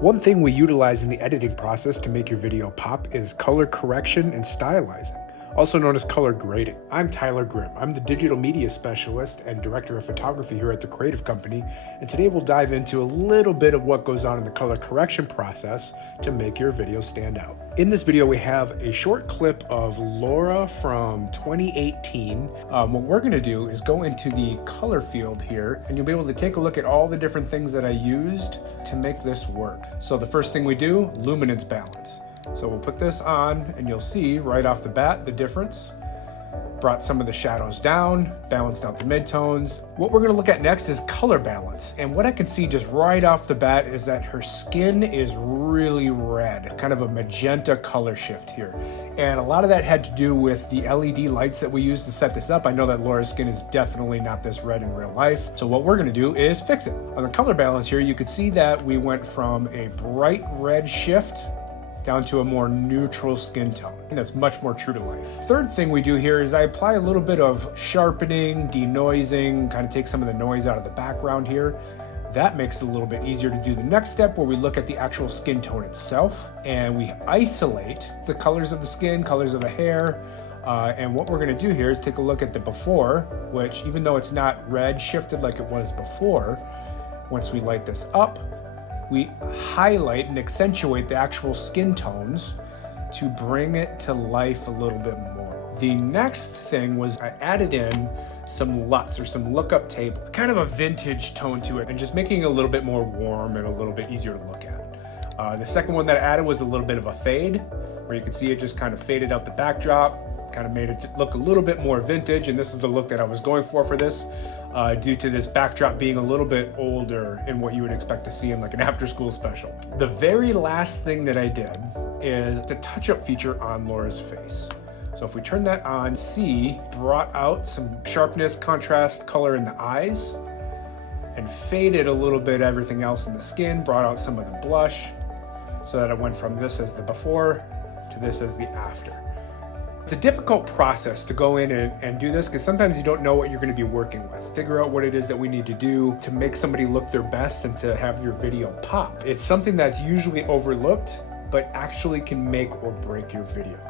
One thing we utilize in the editing process to make your video pop is color correction and stylizing, also known as color grading. I'm Tyler Grimm. I'm the digital media specialist and director of photography here at The Creative Company, and today we'll dive into a little bit of what goes on in the color correction process to make your video stand out. In this video, we have a short clip of Laura from 2018. What we're gonna do is go into the color field here, and you'll be able to take a look at all the different things that I used to make this work. So the first thing we do, luminance balance. So we'll put this on and you'll see right off the bat the difference. Brought some of the shadows down, balanced out the midtones. What we're gonna look at next is color balance. And what I can see just right off the bat is that her skin is really red, kind of a magenta color shift here. And a lot of that had to do with the LED lights that we used to set this up. I know that Laura's skin is definitely not this red in real life. So what we're gonna do is fix it. On the color balance here, you could see that we went from a bright red shift down to a more neutral skin tone. And that's much more true to life. Third thing we do here is I apply a little bit of sharpening, denoising, kind of take some of the noise out of the background here. That makes it a little bit easier to do the next step where we look at the actual skin tone itself and we isolate the colors of the skin, colors of the hair. And what we're gonna do here is take a look at the before, which even though it's not red shifted like it was before, once we light this up, we highlight and accentuate the actual skin tones to bring it to life a little bit more. The next thing was I added in some LUTs or some lookup table, kind of a vintage tone to it and just making it a little bit more warm and a little bit easier to look at. The second one that I added was a little bit of a fade, where you can see it just kind of faded out the backdrop, kind of made it look a little bit more vintage, and this is the look that I was going for this, due to this backdrop being a little bit older in what you would expect to see in like an after-school special. The very last thing that I did is a touch-up feature on Laura's face. So if we turn that on, see, brought out some sharpness, contrast, color in the eyes, and faded a little bit everything else in the skin, brought out some of the blush, so that it went from this as the before to this as the after. It's a difficult process to go in and do this because sometimes you don't know what you're going to be working with. Figure out what it is that we need to do to make somebody look their best and to have your video pop. It's something that's usually overlooked, but actually can make or break your video.